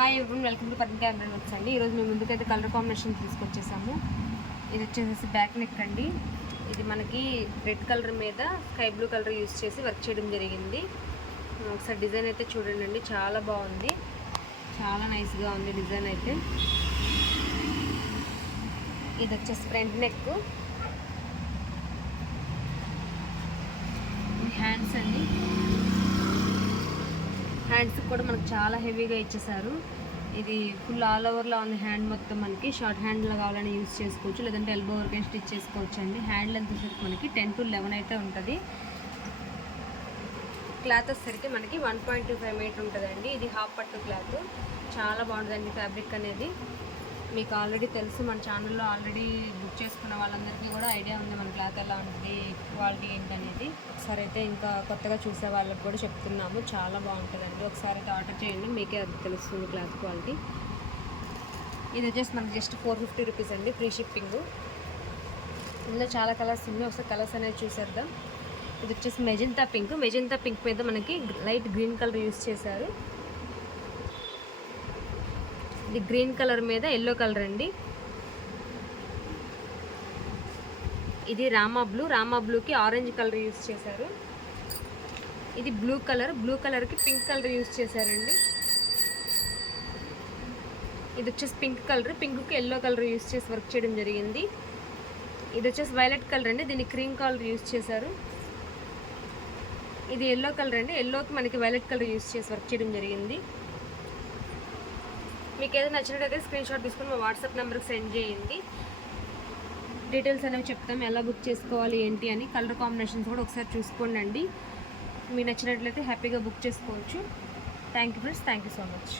Hi everyone, welcome to Padmika embroidery works అండి. ఈరోజు మేము ముందుకైతే కలర్ కాంబినేషన్ తీసుకొచ్చేసాము. ఇది వచ్చేసి బ్యాక్ నెక్ అండి. ఇది మనకి రెడ్ కలర్ మీద స్కై బ్లూ కలర్ యూస్ చేసి వర్క్ చేయడం జరిగింది. ఒకసారి డిజైన్ అయితే చూడండి అండి, చాలా బాగుంది, చాలా నైస్గా ఉంది డిజైన్ అయితే. ఇది వచ్చేసి ఫ్రంట్ నెక్, హ్యాండ్స్ అండి. హ్యాండ్స్ కూడా మనకు చాలా హెవీగా ఇచ్చేసారు. ఇది ఫుల్ ఆల్ ఓవర్లో ఉంది. హ్యాండ్ మొత్తం మనకి షార్ట్ హ్యాండ్లో కావాలని యూజ్ చేసుకోవచ్చు, లేదంటే ఎల్బో వరకు స్టిచ్ చేసుకోవచ్చు అండి. హ్యాండ్ లెంత్ వచ్చేసరికి మనకి 10 to 11 అయితే ఉంటుంది. క్లాత్ వచ్చేసరికి మనకి 1.25 మీటర్ ఉంటుందండి. ఇది హాఫ్ పట్టు క్లాత్, చాలా బాగుంటుందండి ఫ్యాబ్రిక్ అనేది. మీకు ఆల్రెడీ తెలుసు, మన ఛానల్లో ఆల్రెడీ బుక్ చేసుకున్న వాళ్ళందరికీ కూడా ఐడియా ఉంది మన క్లాత్ ఎలా ఉంటుంది, క్వాలిటీ ఏంటనేది. ఒకసారి అయితే ఇంకా కొత్తగా చూసే వాళ్ళకి కూడా చెప్తున్నాము, చాలా బాగుంటుందండి. ఒకసారి అయితే ఆర్డర్ చేయండి, మీకే అది తెలుస్తుంది క్లాత్ క్వాలిటీ. ఇది వచ్చేసి మనకి జస్ట్ 450 రూపీస్ అండి, ఫ్రీ షిప్పింగ్. ఇందులో చాలా కలర్స్ ఉన్నాయి, ఒకసారి కలర్స్ అనేది చూసేద్దాం. ఇది వచ్చేసి మెజెంతా పింక్. మెజెంతా పింక్ మీద మనకి లైట్ గ్రీన్ కలర్ యూస్ చేశారు. ఇది గ్రీన్ కలర్ మీద ఎల్లో కలర్ అండి. ఇది రామా బ్లూ. రామా బ్లూకి ఆరెంజ్ కలర్ యూస్ చేశారు. ఇది బ్లూ కలర్. బ్లూ కలర్కి పింక్ కలర్ యూస్ చేశారండి. ఇది వచ్చేసి పింక్ కలర్. పింక్కి ఎల్లో కలర్ యూస్ చేసి వర్క్ చేయడం జరిగింది. ఇది వచ్చేసి వైలెట్ కలర్ అండి, దీన్ని క్రీమ్ కలర్ యూస్ చేశారు. ఇది ఎల్లో కలర్ అండి, ఎల్లోకి మనకి వైలెట్ కలర్ యూస్ చేసి వర్క్ చేయడం జరిగింది. మీకు ఏదైనా నచ్చినట్టయితే స్క్రీన్ షాట్ తీసుకొని మా వాట్సాప్ నెంబర్కి సెండ్ చేయండి. డీటెయిల్స్ అనేవి చెప్తాం, ఎలా బుక్ చేసుకోవాలి ఏంటి అని. కలర్ కాంబినేషన్స్ కూడా ఒకసారి చూసుకోండి అండి. మీకు నచ్చినట్లయితే హ్యాపీగా బుక్ చేసుకోవచ్చు. Thank you friends, thank you so much.